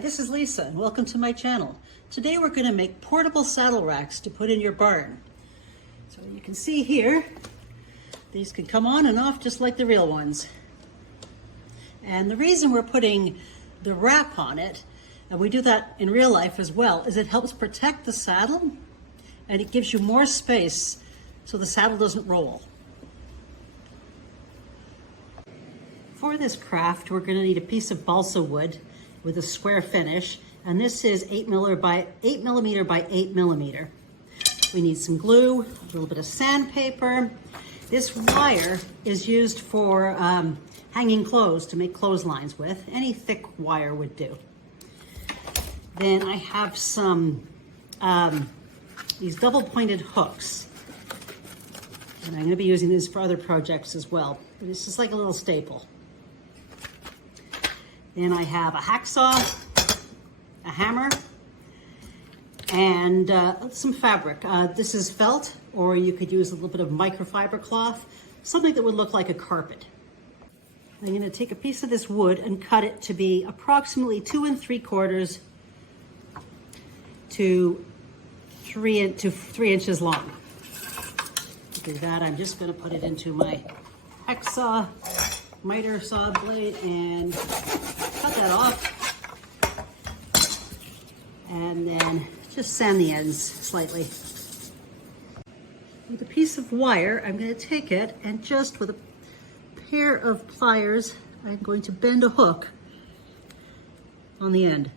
this is Lisa and welcome to my channel. Today we're going to make portable saddle racks to put in your barn. So you can see here, these can come on and off just like the real ones. And the reason we're putting the wrap on it, and we do that in real life as well, is it helps protect the saddle and it gives you more space so the saddle doesn't roll. For this craft, we're going to need a piece of balsa wood with a square finish, and this is 8 millimeter by 8 millimeter. We need some glue, a little bit of sandpaper. This wire is used for hanging clothes to make clotheslines with. Any thick wire would do. Then I have some these double-pointed hooks, and I'm going to be using these for other projects as well. This is like a little staple. Then I have a hacksaw, a hammer, and some fabric. This is felt, or you could use a little bit of microfiber cloth, something that would look like a carpet. I'm going to take a piece of this wood and cut it to be approximately 2 3/4 to 3 inches long. To do that, I'm just going to put it into my hacksaw, miter saw blade, and cut that off, and then just sand the ends slightly. With a piece of wire, I'm going to take it and just with a pair of pliers, I'm going to bend a hook on the end,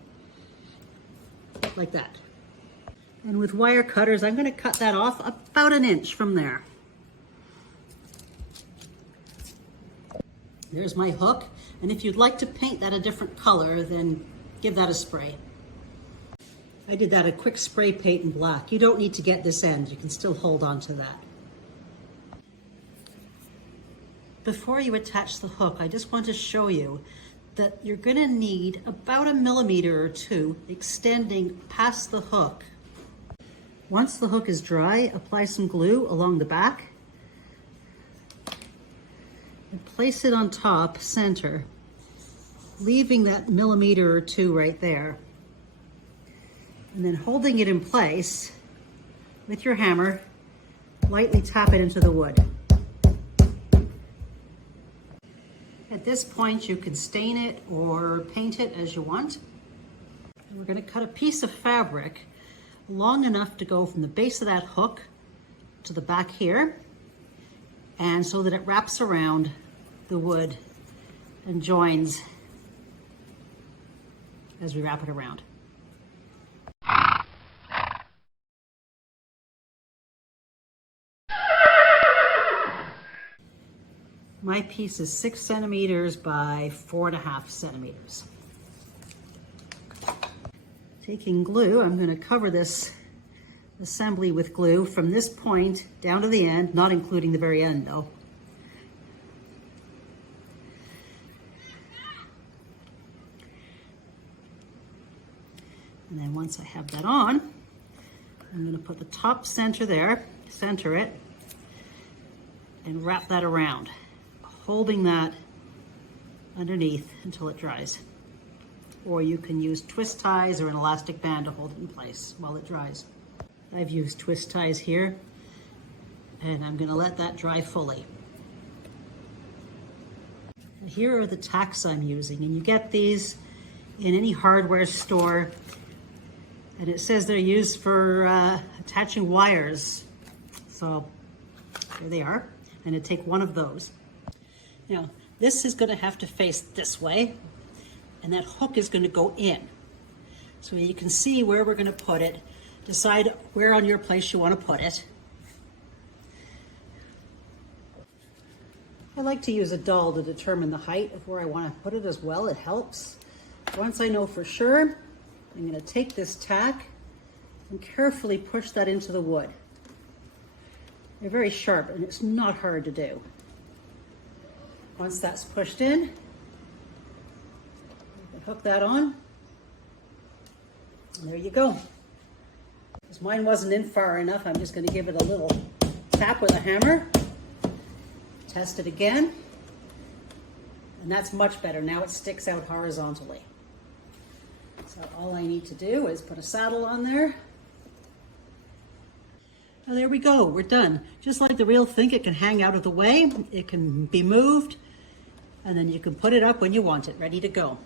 like that. And with wire cutters, I'm going to cut that off about 1 inch from there. There's my hook, and if you'd like to paint that a different color, then give that a spray. I did that a quick spray paint in black. You don't need to get this end, you can still hold on to that. Before you attach the hook, I just want to show you that you're going to need about 1 millimeter or 2 extending past the hook. Once the hook is dry, apply some glue along the back and place it on top, center, leaving that 1 millimeter or 2 right there. And then holding it in place with your hammer, lightly tap it into the wood. At this point, you can stain it or paint it as you want. And we're going to cut a piece of fabric long enough to go from the base of that hook to the back here, and so that it wraps around the wood and joins as we wrap it around. My piece is 6 centimeters by 4.5 centimeters. Taking glue, I'm going to cover this assembly with glue from this point down to the end, not including the very end though. And then once I have that on, I'm going to put the top center there, center it, and wrap that around, holding that underneath until it dries. Or you can use twist ties or an elastic band to hold it in place while it dries. I've used twist ties here, and I'm going to let that dry fully. Here are the tacks I'm using, and you get these in any hardware store, and it says they're used for attaching wires. So there they are, and I take one of those. Now this is going to have to face this way, and that hook is going to go in. So you can see where we're going to put it. Decide where on your place you want to put it. I like to use a doll to determine the height of where I want to put it as well. It helps. Once I know for sure, I'm going to take this tack and carefully push that into the wood. They're very sharp and it's not hard to do. Once that's pushed in, hook that on, and there you go. Because mine wasn't in far enough, I'm just going to give it a little tap with a hammer, test it again, and that's much better. Now it sticks out horizontally. So all I need to do is put a saddle on there. Now there we go, we're done. Just like the real thing, it can hang out of the way, it can be moved, and then you can put it up when you want it, ready to go.